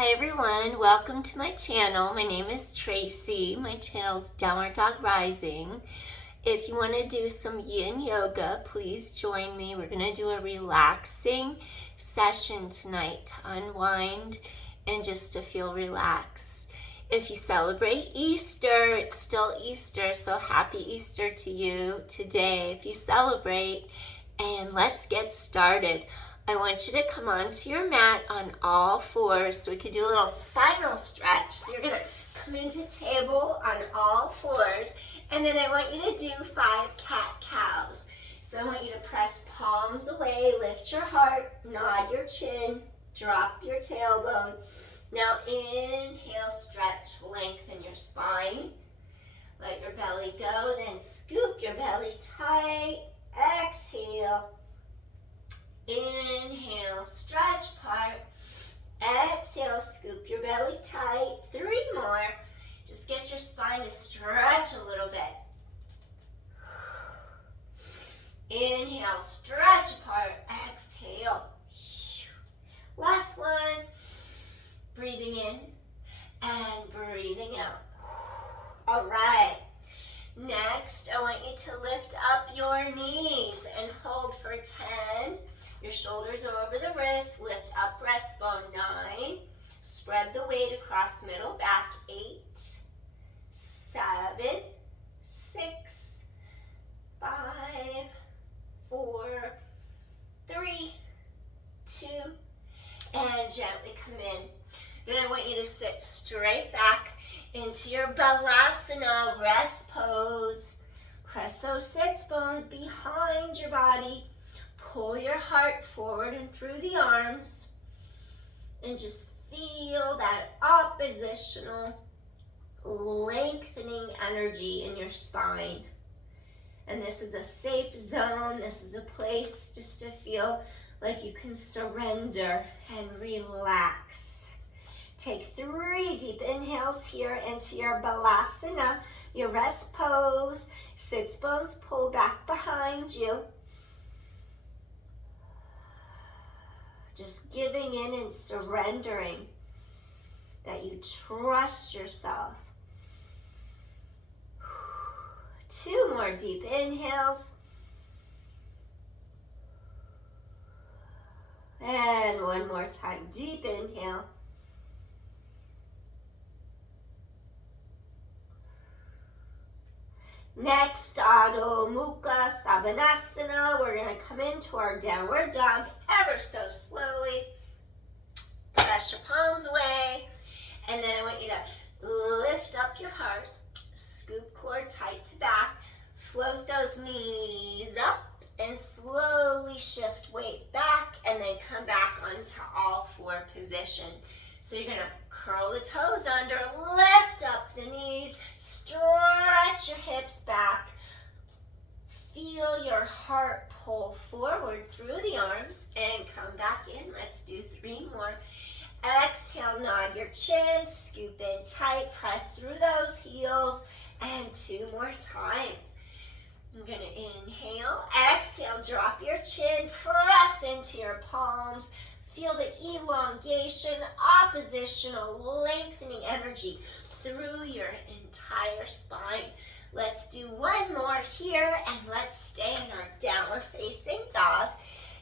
Hi everyone, welcome to my channel. My name is Tracy. My channel's Downward Dog Rising. If you want to do some Yin Yoga, please join me. We're going to do a relaxing session tonight to unwind and just to feel relaxed. If you celebrate Easter, it's still Easter, so happy Easter to you today if you celebrate. And let's get started. I want you to come onto your mat on all fours so we could do a little spinal stretch. So you're going to come into table on all fours, and then I want you to do 5 cat-cows. So I want you to press palms away, lift your heart, nod your chin, drop your tailbone. Now inhale, stretch, lengthen your spine. Let your belly go, then scoop your belly tight. Exhale. Inhale, stretch, part. Exhale, scoop your belly tight. 3 more. Just get your spine to stretch a little bit. Inhale, stretch apart. Exhale. Last one. Breathing in and breathing out. All right. Next, I want you to lift up your knees and hold for 10. Your shoulders are over the wrists. Lift up breastbone. 9. Spread the weight across middle back. 8, 7, 6, 5, 4, 3, 2, and gently come in. Then I want you to sit straight back into your Balasana rest pose. Press those sits bones behind your body. Pull your heart forward and through the arms. And just feel that oppositional lengthening energy in your spine. And this is a safe zone. This is a place just to feel like you can surrender and relax. Take 3 deep inhales here into your Balasana, your rest pose. Sits bones pull back behind you. Just giving in and surrendering that you trust yourself. 2 more deep inhales. And 1 more time, deep inhale. Next, Adho Mukha Savasana. We're going to come into our downward dog ever so slowly. Press your palms away. And then I want you to lift up your heart. Scoop core tight to back. Float those knees up and slowly shift weight back and then come back onto all 4 position. So you're going to curl the toes under, lift up the knees, stretch your hips back. Feel your heart pull forward through the arms and come back in. Let's do 3 more. Exhale, nod your chin, scoop in tight, press through those heels, and 2 more times. I'm going to inhale, exhale, drop your chin, press into your palms. Feel the elongation, oppositional, lengthening energy through your entire spine. Let's do 1 more here, and let's stay in our downward facing dog.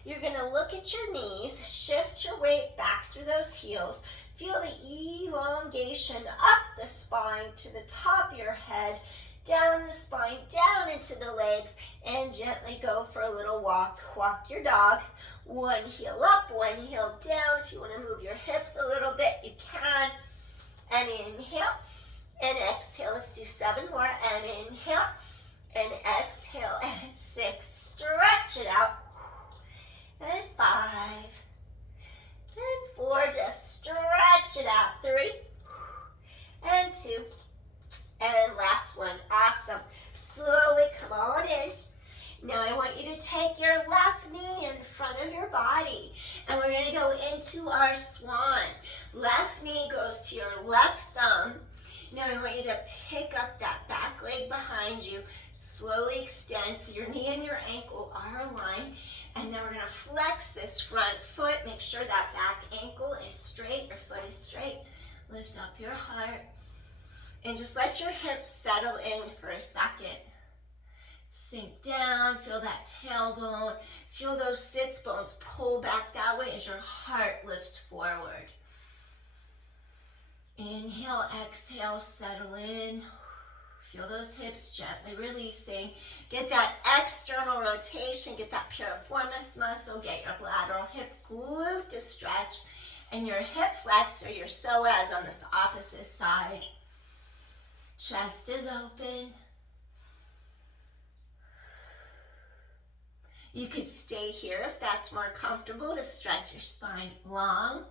You're going to look at your knees, shift your weight back through those heels. Feel the elongation up the spine to the top of your head, down the spine, down into the legs, and gently go for a little walk. Walk your dog. 1 heel up, 1 heel down. If you want to move your hips a little bit, you can. And inhale and exhale. Let's do 7 more. And inhale and exhale. And 6. Stretch it out. And 5. And 4. Just stretch it out. 3. And 2. And last one. Awesome. Slowly come on in. Now I want you to take your left knee in front of your body, and we're going to go into our swan. Left knee goes to your left thumb. Now I want you to pick up that back leg behind you. Slowly extend so your knee and your ankle are aligned. And then we're going to flex this front foot. Make sure that back ankle is straight, your foot body straight. Lift up your heart. And just let your hips settle in for a second. Sink down, feel that tailbone. Feel those sits bones pull back that way as your heart lifts forward. Inhale, exhale, settle in. Feel those hips gently releasing. Get that external rotation, get that piriformis muscle, get your lateral hip glute to stretch, and your hip flexor, your psoas on this opposite side. Chest is open. You could stay here if that's more comfortable to stretch your spine long.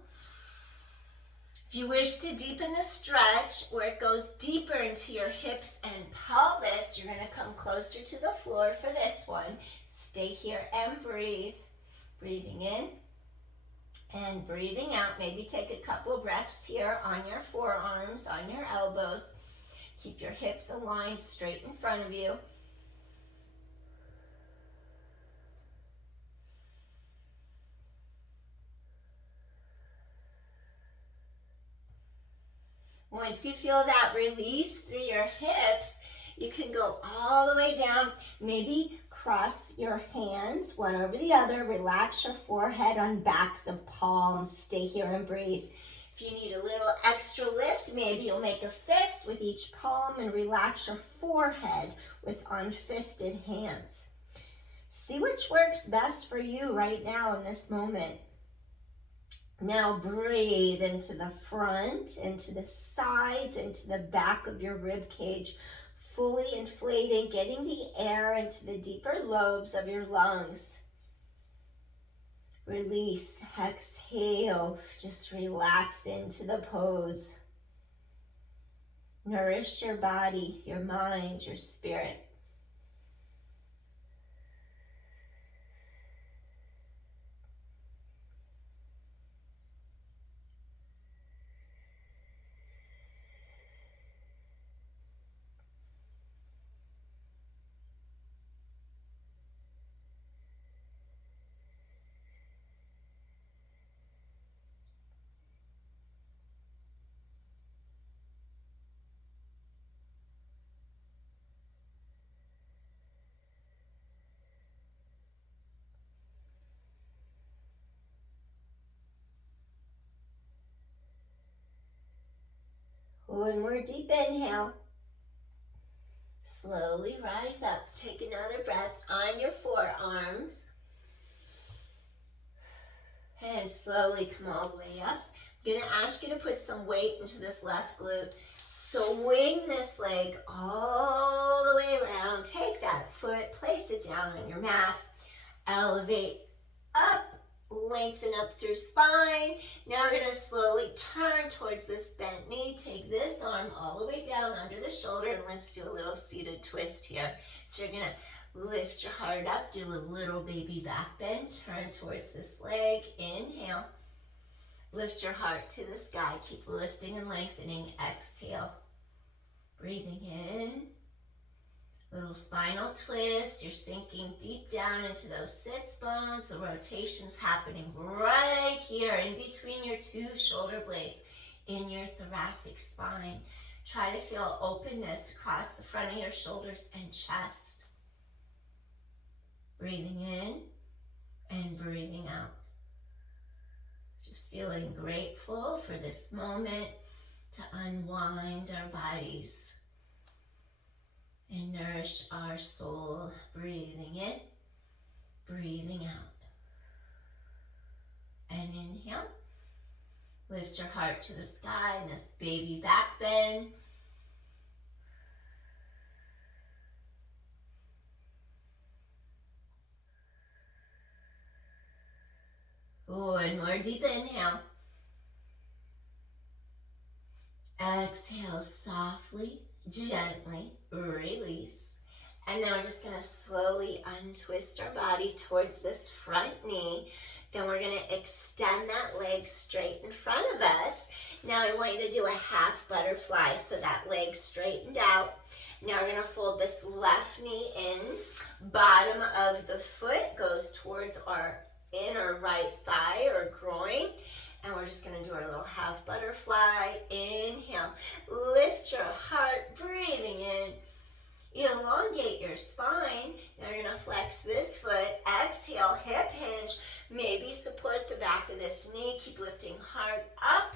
If you wish to deepen the stretch where it goes deeper into your hips and pelvis, you're going to come closer to the floor for this one. Stay here and breathe. Breathing in and breathing out. Maybe take a couple breaths here on your forearms, on your elbows. Keep your hips aligned straight in front of you. Once you feel that release through your hips, you can go all the way down. Maybe cross your hands one over the other. Relax your forehead on backs of palms. Stay here and breathe. If you need a little extra lift, maybe you'll make a fist with each palm and relax your forehead with unfisted hands. See which works best for you right now in this moment. Now breathe into the front, into the sides, into the back of your rib cage, fully inflating, getting the air into the deeper lobes of your lungs. Release, exhale, just relax into the pose. Nourish your body, your mind, your spirit. One more deep inhale. Slowly rise up. Take another breath on your forearms. And slowly come all the way up. I'm going to ask you to put some weight into this left glute. Swing this leg all the way around. Take that foot, place it down on your mat. Elevate up. Lengthen up through spine. Now we're going to slowly turn towards this bent knee. Take this arm all the way down under the shoulder, and let's do a little seated twist here. So you're going to lift your heart up, do a little baby back bend, turn towards this leg. Inhale. Lift your heart to the sky. Keep lifting and lengthening. Exhale. Breathing in. Little spinal twist. You're sinking deep down into those sits bones. The rotation's happening right here in between your two shoulder blades in your thoracic spine. Try to feel openness across the front of your shoulders and chest. Breathing in and breathing out. Just feeling grateful for this moment to unwind our bodies and nourish our soul. Breathing in, breathing out. And inhale. Lift your heart to the sky in this baby back bend. One more deep inhale. Exhale softly, gently, release. And then we're just going to slowly untwist our body towards this front knee. Then we're going to extend that leg straight in front of us. Now I want you to do a half butterfly, so that leg straightened out. Now we're going to fold this left knee in. Bottom of the foot goes towards our inner right thigh or groin. And we're just going to do our little half butterfly. Inhale, lift your heart, breathing in. Elongate your spine. Now you're going to flex this foot. Exhale, hip hinge. Maybe support the back of this knee. Keep lifting heart up.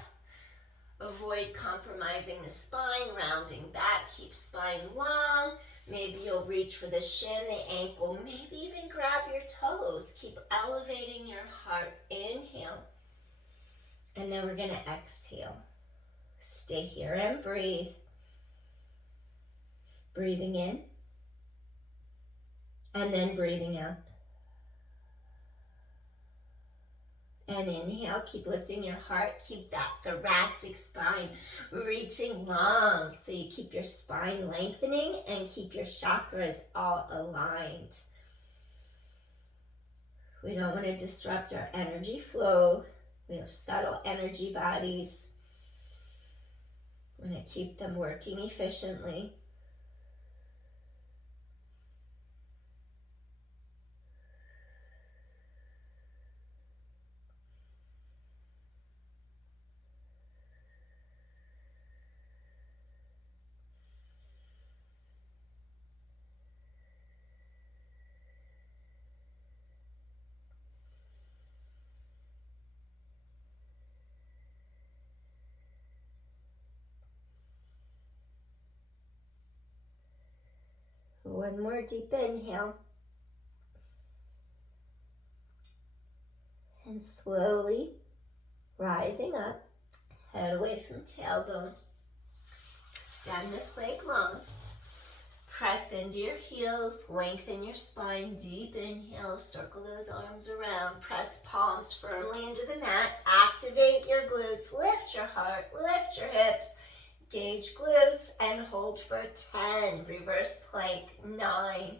Avoid compromising the spine, rounding back. Keep spine long. Maybe you'll reach for the shin, the ankle. Maybe even grab your toes. Keep elevating your heart. Inhale. And then we're going to exhale. Stay here and breathe. Breathing in. And then breathing out. And inhale, keep lifting your heart. Keep that thoracic spine reaching long. So you keep your spine lengthening and keep your chakras all aligned. We don't want to disrupt our energy flow. We have subtle energy bodies. We want to keep them working efficiently. One more deep inhale. And slowly rising up, head away from tailbone. Extend this leg long. Press into your heels, lengthen your spine, deep inhale, circle those arms around, press palms firmly into the mat, activate your glutes, lift your heart, lift your hips, engage glutes, and hold for 10. Reverse plank, 9.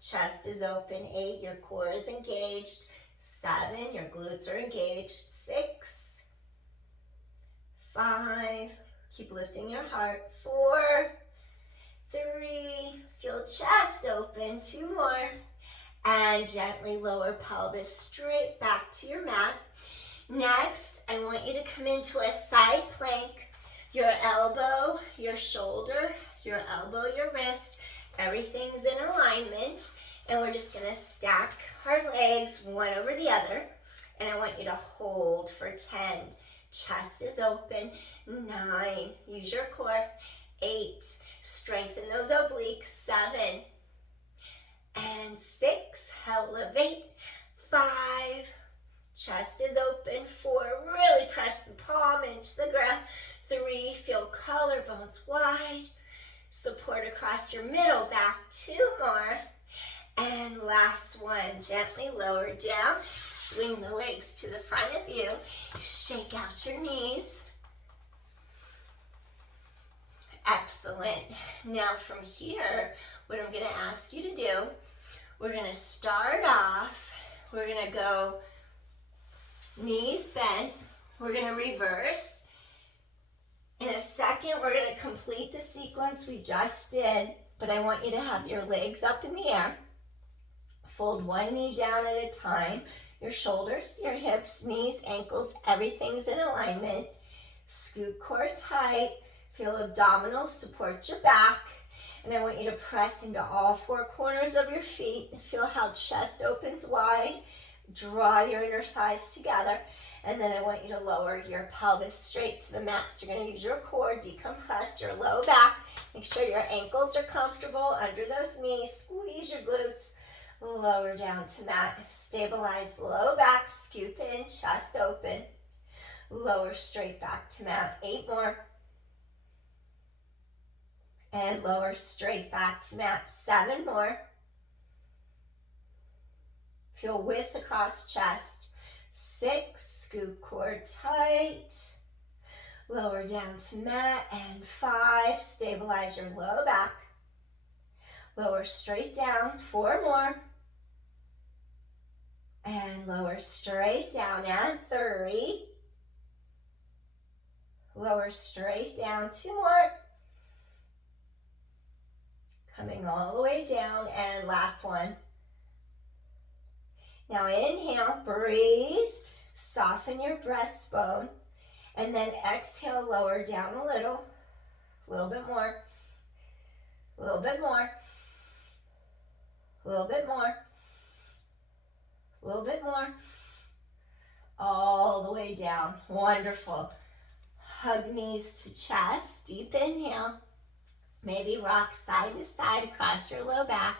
Chest is open, 8. Your core is engaged. 7. Your glutes are engaged. 6. 5. Keep lifting your heart. 4. 3. Feel chest open. 2 more. And gently lower pelvis straight back to your mat. Next, I want you to come into a side plank. Your elbow, your shoulder, your elbow, your wrist, everything's in alignment. And we're just gonna stack our legs one over the other. And I want you to hold for 10. Chest is open. 9, use your core. 8, strengthen those obliques. 7, and 6, elevate. 5, chest is open. 4, really press the palm into the ground. 3, feel collarbones wide. Support across your middle back. 2 more. And last one, gently lower down. Swing the legs to the front of you. Shake out your knees. Excellent. Now from here, what I'm going to ask you to do, we're going to start off, we're going to go knees bent. We're going to reverse. In a second, we're going to complete the sequence we just did, but I want you to have your legs up in the air. Fold one knee down at a time. Your shoulders, your hips, knees, ankles, everything's in alignment. Scoot core tight. Feel abdominals support your back. And I want you to press into all 4 corners of your feet. Feel how chest opens wide. Draw your inner thighs together. And then I want you to lower your pelvis straight to the mat. So you're going to use your core, decompress your low back. Make sure your ankles are comfortable under those knees. Squeeze your glutes. Lower down to mat. Stabilize low back. Scoop in, chest open. Lower straight back to mat. 8 more. And lower straight back to mat. 7 more. Feel width across chest. 6, scoop core tight. Lower down to mat. And 5, stabilize your low back. Lower straight down. 4 more. And lower straight down. And 3. Lower straight down. 2 more. Coming all the way down. And last one. Now inhale, breathe. Soften your breastbone. And then exhale, lower down a little bit more, a little bit more, a little bit more, a little bit more, all the way down. Wonderful. Hug knees to chest, deep inhale. Maybe rock side to side across your low back.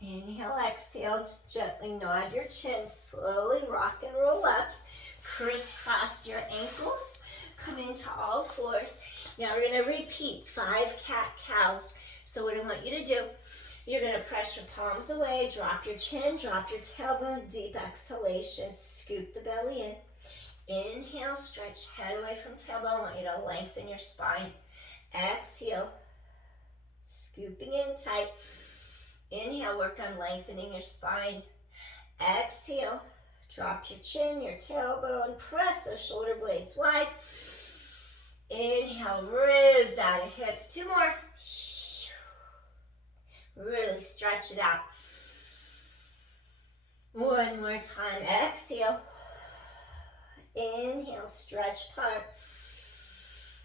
Inhale, exhale, gently nod your chin, slowly rock and roll up. Crisscross your ankles, come into all fours. Now we're gonna repeat 5 cat-cows. So what I want you to do, you're gonna press your palms away, drop your chin, drop your tailbone, deep exhalation, scoop the belly in. Inhale, stretch head away from tailbone. I want you to lengthen your spine. Exhale, scooping in tight. Inhale, work on lengthening your spine. Exhale, drop your chin, your tailbone, press those shoulder blades wide. Inhale, ribs out of hips. 2 more. Really stretch it out. 1 more time. Exhale. Inhale, stretch apart.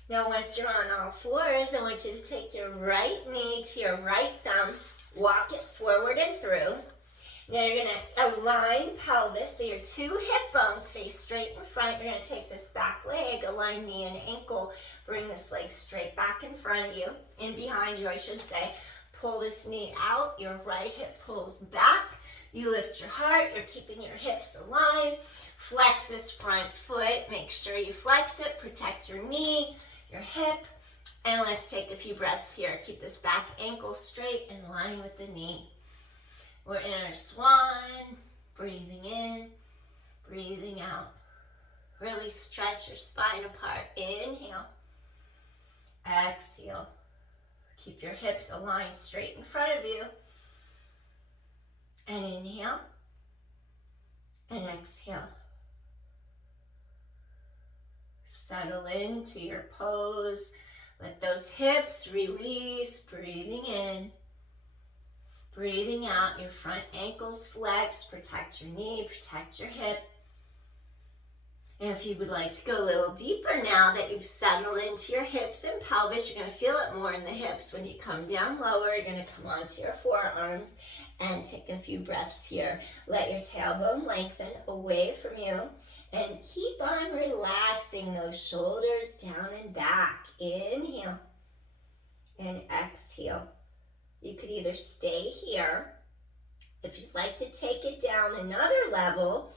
Now once you're on all fours, I want you to take your right knee to your right thumb, walk it forward and through. Now you're gonna align pelvis, so your 2 hip bones face straight in front. You're gonna take this back leg, align knee and ankle, bring this leg straight back in front of you, in behind you I should say. Pull this knee out, your right hip pulls back. You lift your heart, you're keeping your hips aligned. Flex this front foot, make sure you flex it, protect your knee, your hip, and let's take a few breaths here. Keep this back ankle straight in line with the knee. We're in our swan, breathing in, breathing out. Really stretch your spine apart. Inhale, exhale. Keep your hips aligned straight in front of you. And inhale, and exhale. Settle into your pose. Let those hips release, breathing in. Breathing out, your front ankles flex, protect your knee, protect your hip. And if you would like to go a little deeper now that you've settled into your hips and pelvis, you're going to feel it more in the hips. When you come down lower, you're going to come onto your forearms and take a few breaths here. Let your tailbone lengthen away from you and keep on relaxing those shoulders down and back. Inhale and exhale. You could either stay here. If you'd like to take it down another level,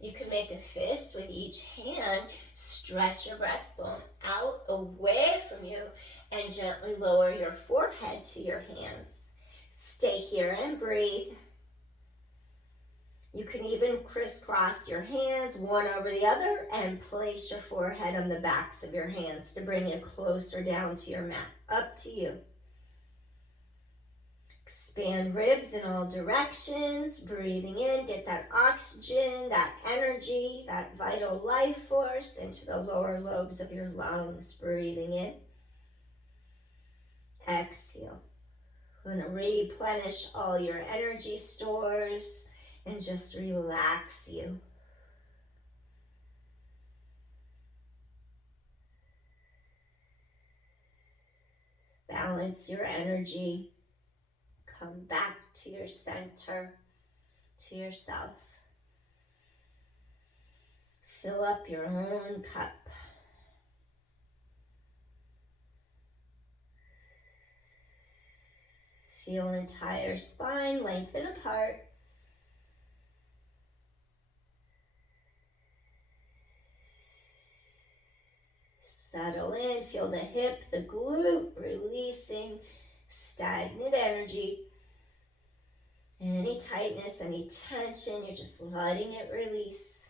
you can make a fist with each hand, stretch your breastbone out away from you, and gently lower your forehead to your hands. Stay here and breathe. You can even crisscross your hands, one over the other, and place your forehead on the backs of your hands to bring you closer down to your mat. Up to you. Expand ribs in all directions, breathing in, get that oxygen, that energy, that vital life force into the lower lobes of your lungs, breathing in. Exhale. We're going to replenish all your energy stores and just relax you. Balance your energy. Come back to your center, to yourself. Fill up your own cup. Feel entire spine lengthen apart. Settle in, feel the hip, the glute releasing stagnant energy. Any tightness, any tension, you're just letting it release.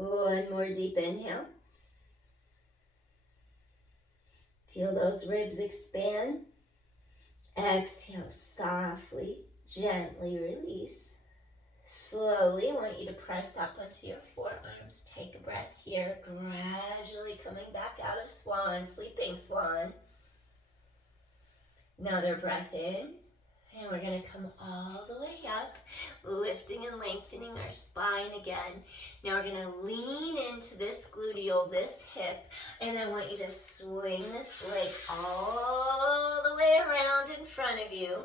One more deep inhale. Feel those ribs expand. Exhale softly, gently release. Slowly, I want you to press up onto your forearms. Take a breath here, gradually coming back out of swan, sleeping swan. Another breath in, and we're going to come all the way up, lifting and lengthening our spine again. Now we're going to lean into this gluteal, this hip, and I want you to swing this leg all the way around in front of you.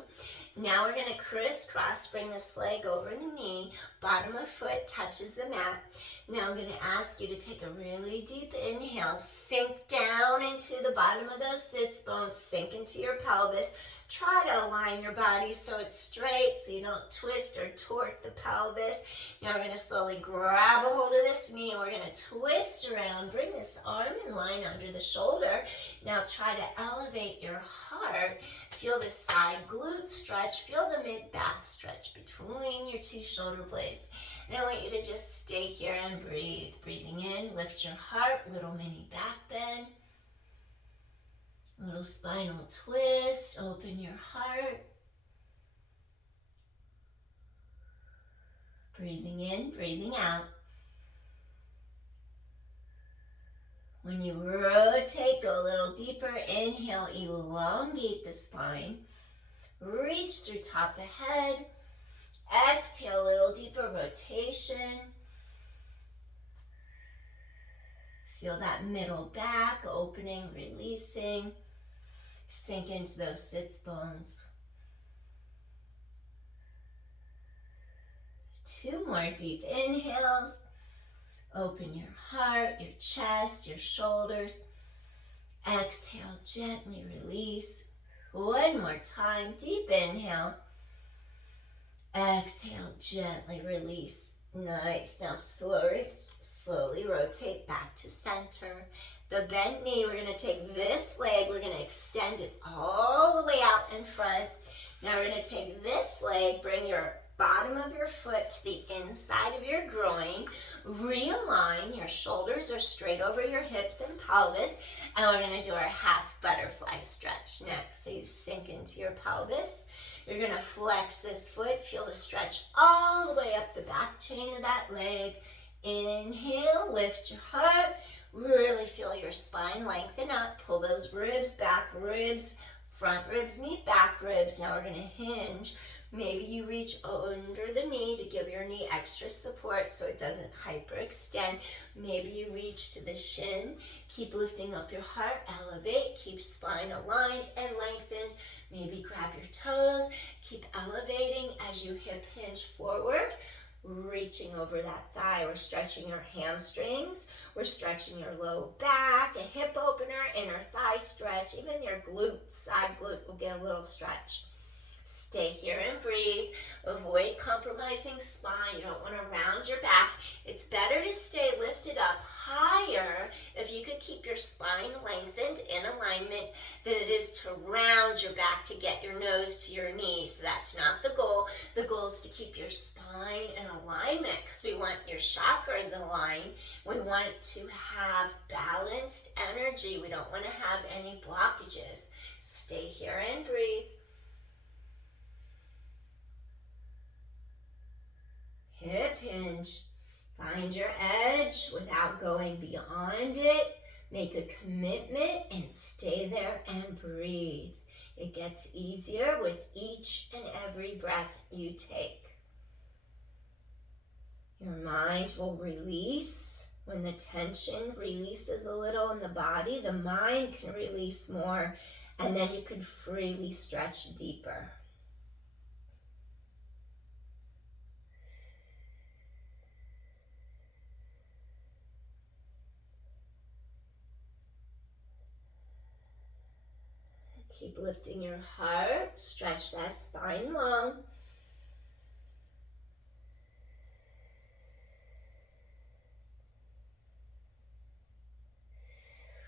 Now we're going to crisscross, bring this leg over the knee, bottom of foot touches the mat. Now I'm going to ask you to take a really deep inhale, sink down into the bottom of those sits bones, sink into your pelvis. Try to align your body so it's straight, so you don't twist or tort the pelvis. Now we're going to slowly grab a hold of this knee, and we're going to twist around, bring this arm in line under the shoulder. Now try to elevate your heart. Feel the side glute stretch, feel the mid-back stretch between your two shoulder blades. And I want you to just stay here and breathe. Breathing in, lift your heart, little mini back bend. Little spinal twist, open your heart. Breathing in, breathing out. When you rotate, go a little deeper. Inhale, elongate the spine. Reach through top of head. Exhale, a little deeper rotation. Feel that middle back opening, releasing. Sink into those sits bones. 2 more deep inhales. Open your heart, your chest, your shoulders. Exhale, gently release. 1 more time, deep inhale. Exhale, gently release. Nice. Now slowly rotate back to center. The bent knee, we're going to take this leg, we're going to extend it all the way out in front. Now we're going to take this leg, bring your bottom of your foot to the inside of your groin. Realign, your shoulders are straight over your hips and pelvis. And we're going to do our half butterfly stretch next. So you sink into your pelvis. You're going to flex this foot, feel the stretch all the way up the back chain of that leg. Inhale, lift your heart. Really feel your spine lengthen up. Pull those ribs, back ribs, front ribs meet back ribs. Now we're going to hinge. Maybe you reach under the knee to give your knee extra support so it doesn't hyperextend. Maybe you reach to the shin. Keep lifting up your heart, elevate, keep spine aligned and lengthened. Maybe grab your toes, keep elevating as you hip hinge forward. Reaching over that thigh, we're stretching your hamstrings, we're stretching your low back, a hip opener, inner thigh stretch, even your glute, side glute will get a little stretch. Stay here and breathe. Avoid compromising spine. You don't want to round your back. It's better to stay lifted up higher if you could keep your spine lengthened in alignment than it is to round your back to get your nose to your knees. That's not the goal. The goal is to keep your spine in alignment because we want your chakras aligned. We want to have balanced energy. We don't want to have any blockages. Stay here and breathe. Hip hinge. Find your edge without going beyond it. Make a commitment and stay there and breathe. It gets easier with each and every breath you take. Your mind will release. When the tension releases a little in the body, the mind can release more, and then you can freely stretch deeper. Keep lifting your heart, stretch that spine long.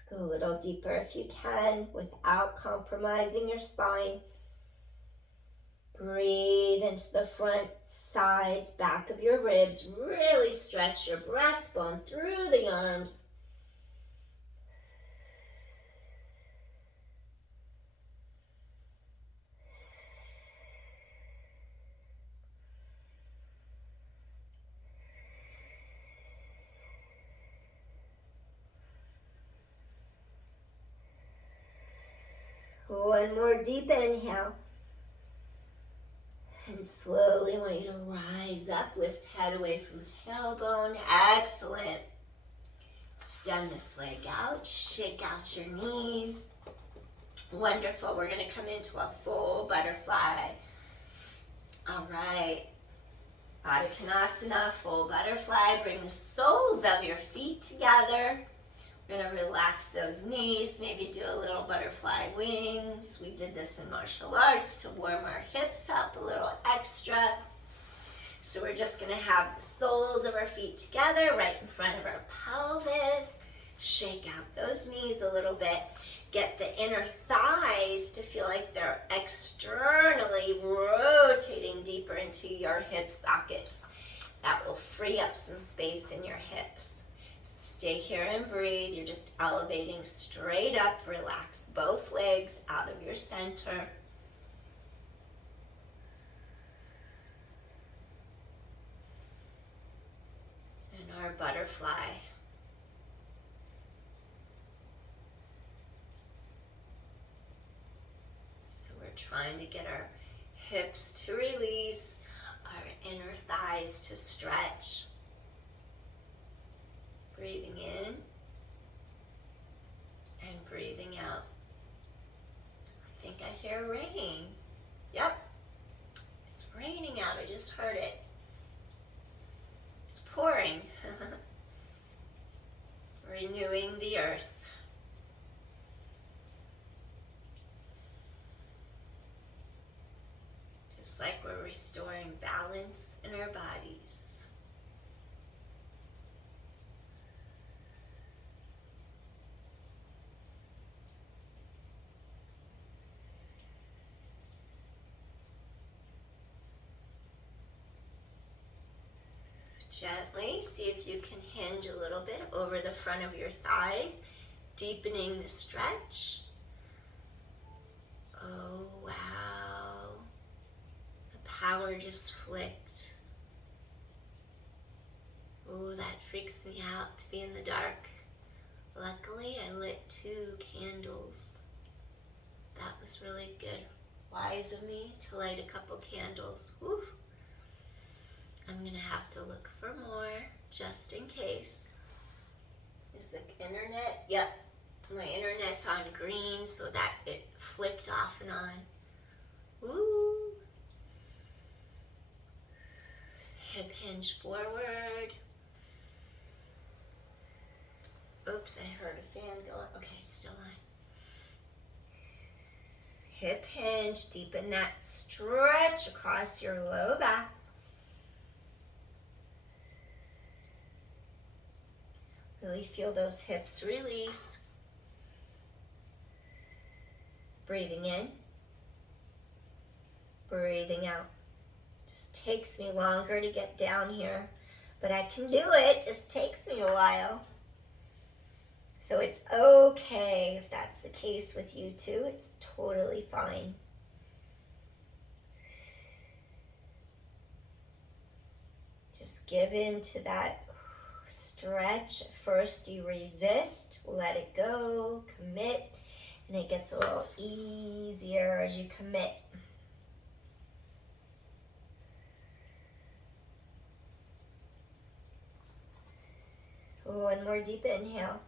Go a little deeper if you can without compromising your spine. Breathe into the front, sides, back of your ribs. Really stretch your breastbone through the arms. One more deep inhale. And slowly I want you to rise up, lift head away from tailbone. Excellent. Extend this leg out, shake out your knees. Wonderful. We're going to come into a full butterfly. All right. Baddha Konasana, full butterfly. Bring the soles of your feet together. We're going to relax those knees, maybe do a little butterfly wings. We did this in martial arts to warm our hips up a little extra. So we're just going to have the soles of our feet together right in front of our pelvis. Shake out those knees a little bit. Get the inner thighs to feel like they're externally rotating deeper into your hip sockets. That will free up some space in your hips. Stay here and breathe. You're just elevating straight up. Relax both legs out of your center. And our butterfly. So we're trying to get our hips to release, our inner thighs to stretch. Breathing in and breathing out. I think I hear rain. Yep, it's raining out. I just heard it. It's pouring. Renewing the earth. Just like we're restoring balance in our bodies. Gently, see if you can hinge a little bit over the front of your thighs, deepening the stretch. Oh, wow. The power just flicked. Oh, that freaks me out to be in the dark. Luckily, I lit 2 candles. That was really good. Wise of me to light a couple candles. Whew. I'm gonna have to look for more, just in case. Is the internet? Yep, my internet's on green, so that it flicked off and on. Woo! Hip hinge forward. Oops, I heard a fan going. Okay, it's still on. Hip hinge, deepen that stretch across your low back. Really feel those hips release. Breathing in, breathing out. Just takes me longer to get down here, but I can do it. Just takes me a while. So it's okay if that's the case with you too. It's totally fine. Just give in to that stretch. At first you resist, let it go, commit, and it gets a little easier as you commit. One more deep inhale.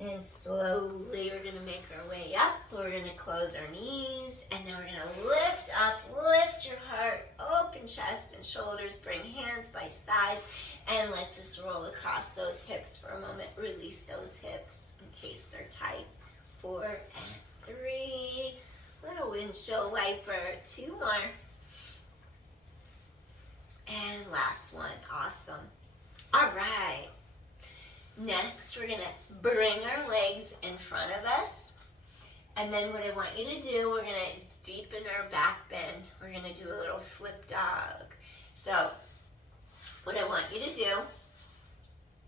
And slowly we're going to make our way up. We're going to close our knees, and then we're going to lift up, lift your heart, open chest and shoulders, bring hands by sides, and let's just roll across those hips for a moment. Release those hips in case they're tight. 4 and 3. Little windshield wiper. 2 more. And last one. Awesome. All right. Next, we're going to bring our legs in front of us. And then what I want you to do, we're going to deepen our back bend. We're going to do a little flip dog. So what I want you to do,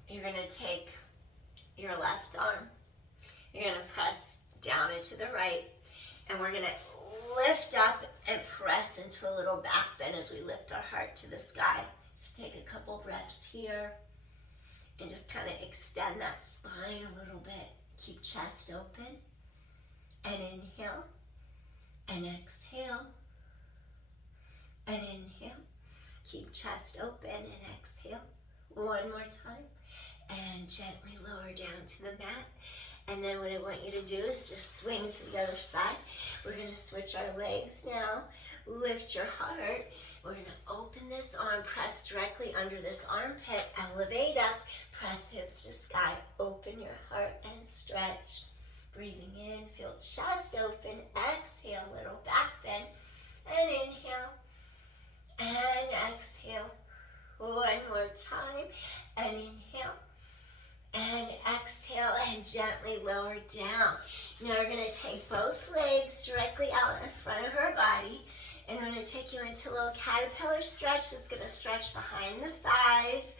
you're going to take your left arm. You're going to press down into the right. And we're going to lift up and press into a little back bend as we lift our heart to the sky. Just take a couple breaths here. And just kind of extend that spine a little bit. Keep chest open. and inhale, and exhale, and inhale. Keep chest open and exhale. One more time, and gently lower down to the mat. And then what I want you to do is just swing to the other side. We're gonna switch our legs now. Lift your heart. We're gonna open this arm, press directly under this armpit, elevate up, press hips to sky, open your heart and stretch. Breathing in, feel chest open, exhale, little back bend, and inhale, and exhale. One more time, and inhale, and exhale, and gently lower down. Now we're gonna take both legs directly out in front of our body, and I'm gonna take you into a little caterpillar stretch that's gonna stretch behind the thighs,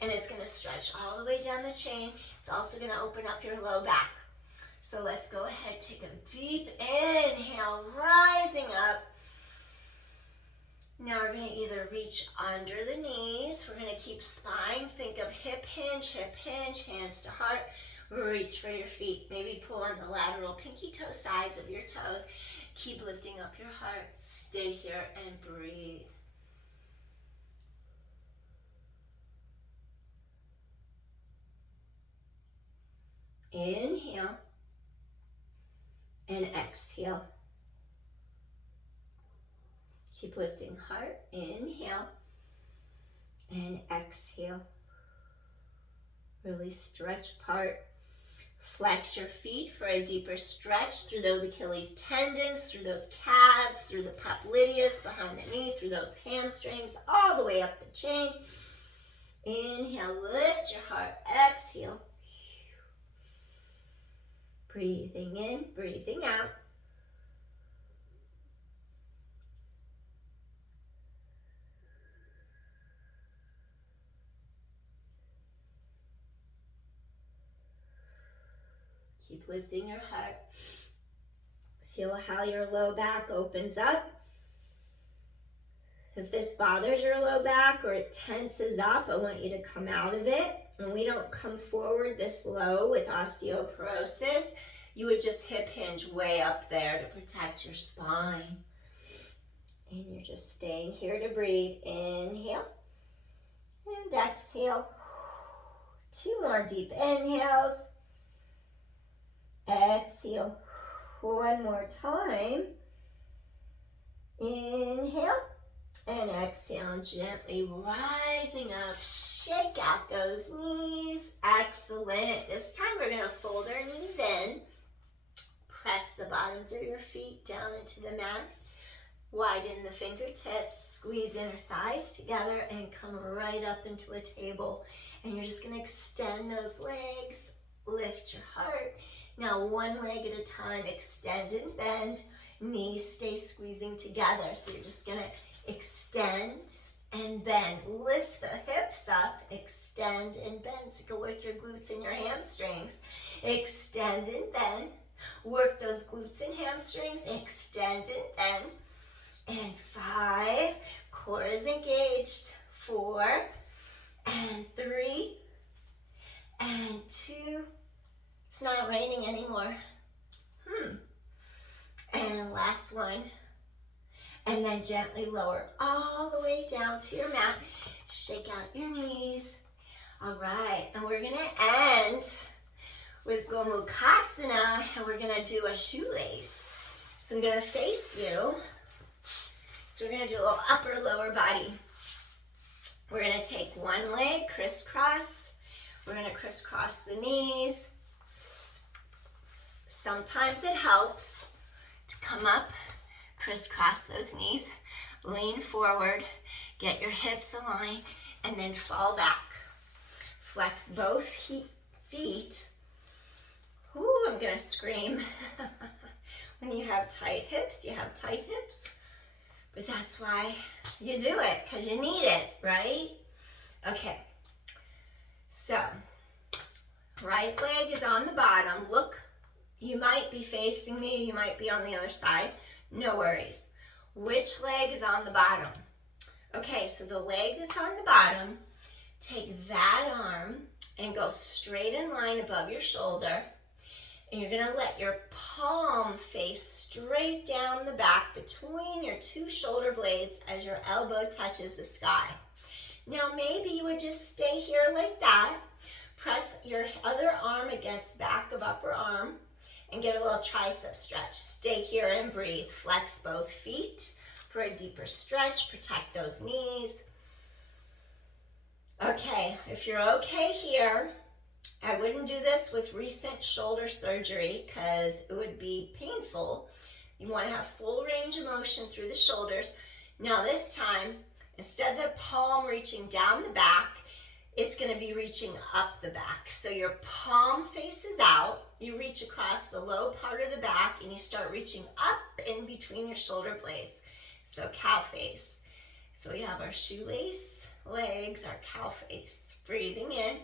and it's gonna stretch all the way down the chain. It's also gonna open up your low back. So let's go ahead, take a deep inhale, rising up. Now we're gonna either reach under the knees, we're gonna keep spine, think of hip hinge, hands to heart, reach for your feet. Maybe pull on the lateral pinky toe sides of your toes. Keep lifting up your heart, stay here and breathe. Inhale and exhale. Keep lifting heart, inhale and exhale. Really stretch apart. Flex your feet for a deeper stretch through those Achilles tendons, through those calves, through the popliteus behind the knee, through those hamstrings, all the way up the chain. Inhale, lift your heart, exhale. Breathing in, breathing out. Keep lifting your heart. Feel how your low back opens up. If this bothers your low back or it tenses up, I want you to come out of it. And we don't come forward this low with osteoporosis. You would just hip hinge way up there to protect your spine. And you're just staying here to breathe. Inhale and exhale. 2 more deep inhales. Exhale. 1 more time. Inhale and exhale, gently rising up. Shake out those knees. Excellent. This time we're going to fold our knees in. Press the bottoms of your feet down into the mat. Widen the fingertips. Squeeze inner thighs together and come right up into a table. And you're just going to extend those legs. Lift your heart. Now 1 leg at a time, extend and bend. Knees stay squeezing together. So you're just gonna extend and bend. Lift the hips up, extend and bend. So you can work your glutes and your hamstrings. Extend and bend. Work those glutes and hamstrings, extend and bend. And 5, core is engaged. 4, and 3, and 2. It's not raining anymore. And last one. And then gently lower all the way down to your mat. Shake out your knees. All right, and we're gonna end with Gomukhasana, and we're gonna do a shoelace. So I'm gonna face you. So we're gonna do a little upper lower body. We're gonna take 1 leg, crisscross. We're gonna crisscross the knees. Sometimes it helps to come up, crisscross those knees, lean forward, get your hips aligned, and then fall back. Flex both feet. Ooh, I'm gonna scream. When you have tight hips, you have tight hips. But that's why you do it, because you need it, right? Okay, so right leg is on the bottom. Look, you might be facing me, you might be on the other side. No worries. Which leg is on the bottom? Okay, so the leg that's on the bottom, take that arm and go straight in line above your shoulder. And you're gonna let your palm face straight down the back between your two shoulder blades as your elbow touches the sky. Now maybe you would just stay here like that. Press your other arm against back of upper arm and get a little tricep stretch. Stay here and breathe. Flex both feet for a deeper stretch. Protect those knees. Okay, if you're okay here, I wouldn't do this with recent shoulder surgery because it would be painful. You want to have full range of motion through the shoulders. Now this time, instead of the palm reaching down the back, it's going to be reaching up the back. So your palm faces out, you reach across the low part of the back, and you start reaching up in between your shoulder blades. So cow face. So we have our shoelace legs, our cow face. Breathing in.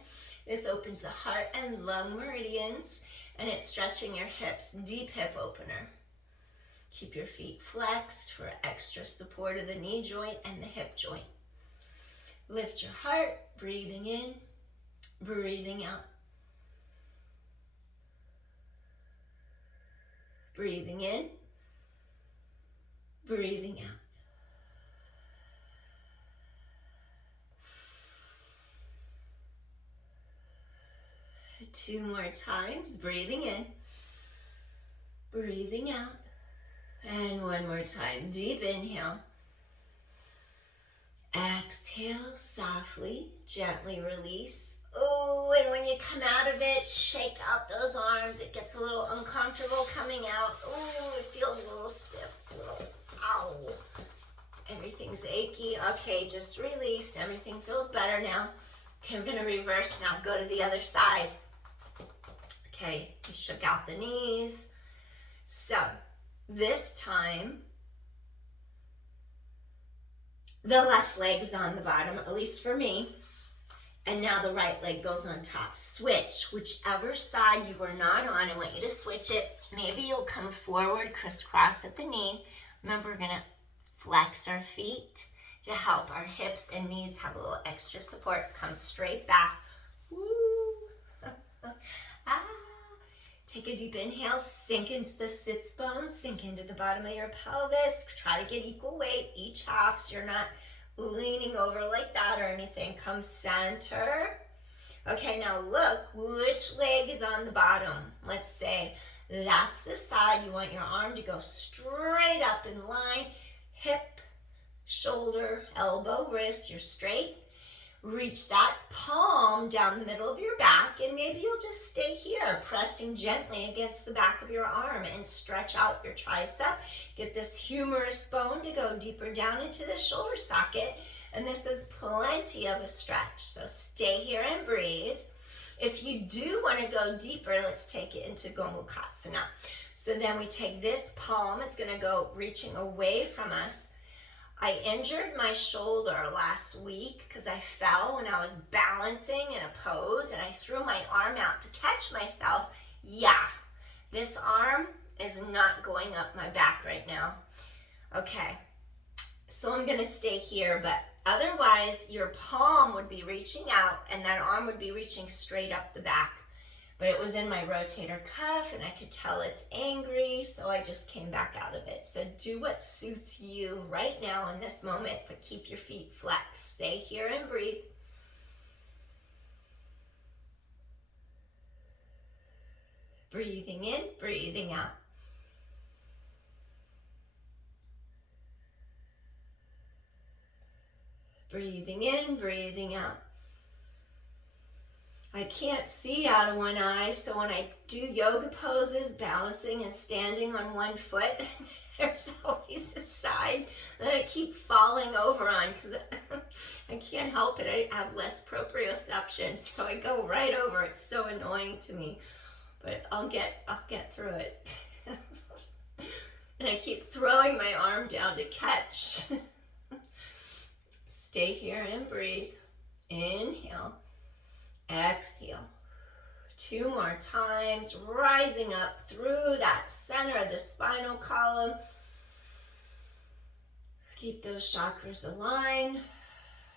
This opens the heart and lung meridians, and it's stretching your hips, deep hip opener. Keep your feet flexed for extra support of the knee joint and the hip joint. Lift your heart, breathing in, breathing out. Breathing in, breathing out. Two more times, breathing in, breathing out. And one more time, deep inhale. Exhale, softly, gently release. Oh, and when you come out of it, shake out those arms. It gets a little uncomfortable coming out. Oh, it feels a little stiff. Ow. Everything's achy. Okay, just released. Everything feels better now. Okay, we're gonna reverse now. Go to the other side. Okay, you shook out the knees. So, this time, the left leg's on the bottom, at least for me. And now the right leg goes on top. Switch, whichever side you were not on, I want you to switch it. Maybe you'll come forward, crisscross at the knee. Remember, we're gonna flex our feet to help our hips and knees have a little extra support. Come straight back. Woo. Take a deep inhale, sink into the sits bones, sink into the bottom of your pelvis. Try to get equal weight, each half, so you're not leaning over like that or anything. Come center. Okay, now look, which leg is on the bottom? Let's say that's the side. You want your arm to go straight up in line. Hip, shoulder, elbow, wrist, you're straight. Reach that palm down the middle of your back, and maybe you'll just stay here, pressing gently against the back of your arm and stretch out your tricep. Get this humerus bone to go deeper down into the shoulder socket, and this is plenty of a stretch. So stay here and breathe. If you do want to go deeper, let's take it into Gomukhasana. So then we take this palm, it's going to go reaching away from us. I injured my shoulder last week because I fell when I was balancing in a pose and I threw my arm out to catch myself. Yeah, this arm is not going up my back right now. Okay, so I'm gonna stay here, but otherwise your palm would be reaching out and that arm would be reaching straight up the back. But it was in my rotator cuff and I could tell it's angry, so I just came back out of it. So do what suits you right now in this moment, but keep your feet flexed. Stay here and breathe. Breathing in, breathing out. Breathing in, breathing out. I can't see out of one eye, so when I do yoga poses, balancing and standing on one foot, there's always a side that I keep falling over on because I can't help it. I have less proprioception, so I go right over. It's so annoying to me, but I'll get through it. And I keep throwing my arm down to catch. Stay here and breathe. Inhale. Exhale. Two more times, rising up through that center of the spinal column. Keep those chakras aligned.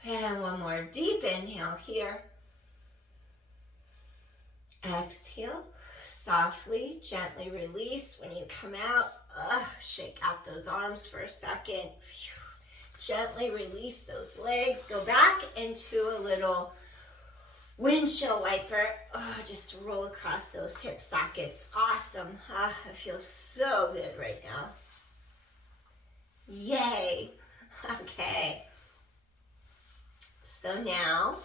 And one more deep inhale here. Exhale. Softly, gently release when you come out. Shake out those arms for a second. Gently release those legs. Go back into a little windshield wiper. Just to roll across those hip sockets. Awesome. I feel so good right now. Yay. Okay. So now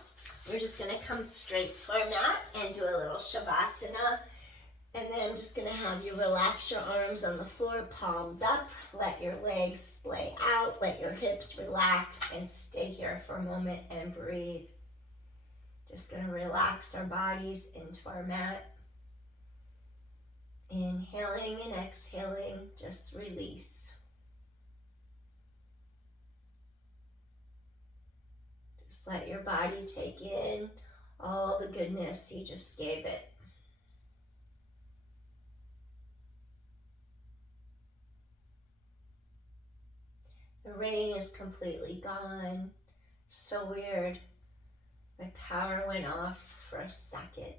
we're just going to come straight to our mat and do a little shavasana. And then I'm just going to have you relax your arms on the floor, palms up. Let your legs splay out. Let your hips relax and stay here for a moment and breathe. Just going to relax our bodies into our mat. Inhaling and exhaling, just release. Just let your body take in all the goodness you just gave it. The rain is completely gone. So weird. My power went off for a second.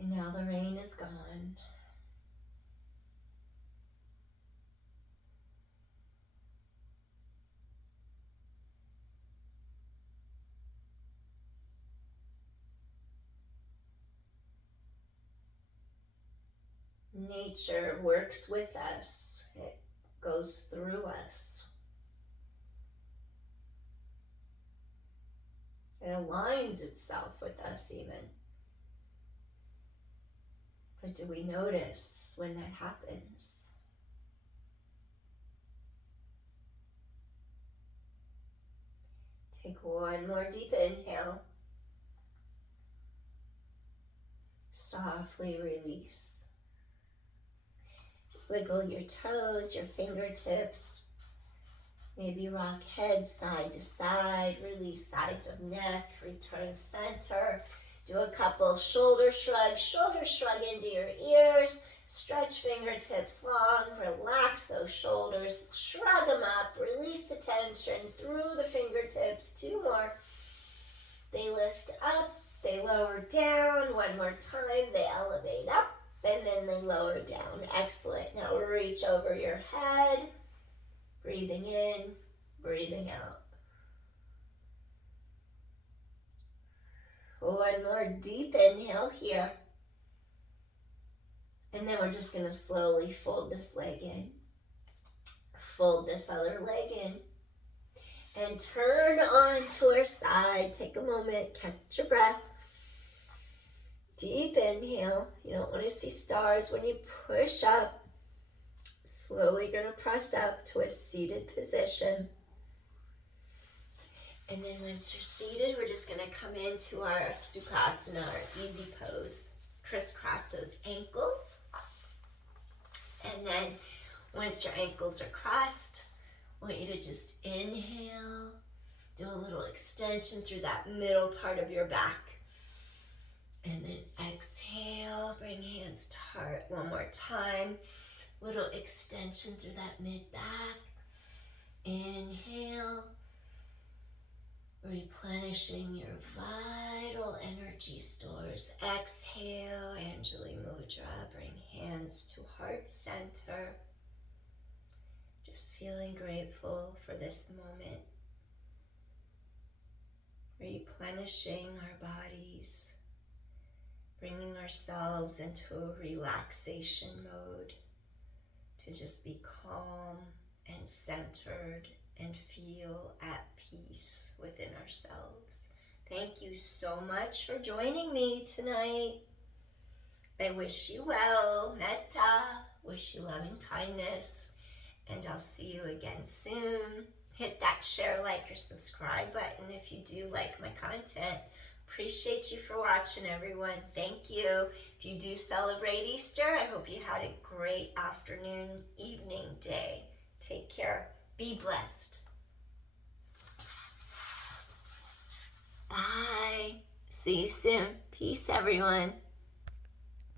And now the rain is gone. Nature works with us. It goes through us. It aligns itself with us even. But do we notice when that happens? Take one more deep inhale. Softly release. Wiggle your toes, your fingertips. Maybe rock head side to side. Release sides of neck. Return center. Do a couple shoulder shrugs into your ears. Stretch fingertips long, relax those shoulders, shrug them up, release the tension through the fingertips. 2 more. They lift up, they lower down. 1 more time, they elevate up, and then they lower down. Excellent. Now reach over your head, breathing in, breathing out. 1 more deep inhale here. And then we're just going to slowly fold this leg in. Fold this other leg in. And turn on to our side. Take a moment, catch your breath. Deep inhale. You don't want to see stars when you push up. Slowly going to press up to a seated position. And then once you're seated, we're just going to come into our Sukhasana, our easy pose. Crisscross those ankles. And then once your ankles are crossed, I want you to just inhale, do a little extension through that middle part of your back. And then exhale, bring hands to heart 1 more time. Little extension through that mid-back. Inhale, replenishing your vital energy stores. Exhale, Anjali Mudra, bring hands to heart center. Just feeling grateful for this moment. Replenishing our bodies, bringing ourselves into a relaxation mode to just be calm and centered and feel at peace within ourselves. Thank you so much for joining me tonight. I wish you well, metta, wish you love and kindness, and I'll see you again soon. Hit that share, like, or subscribe button if you do like my content. Appreciate you for watching, everyone. Thank you. If you do celebrate Easter, I hope you had a great afternoon, evening, day. Take care. Be blessed. Bye. See you soon. Peace, everyone.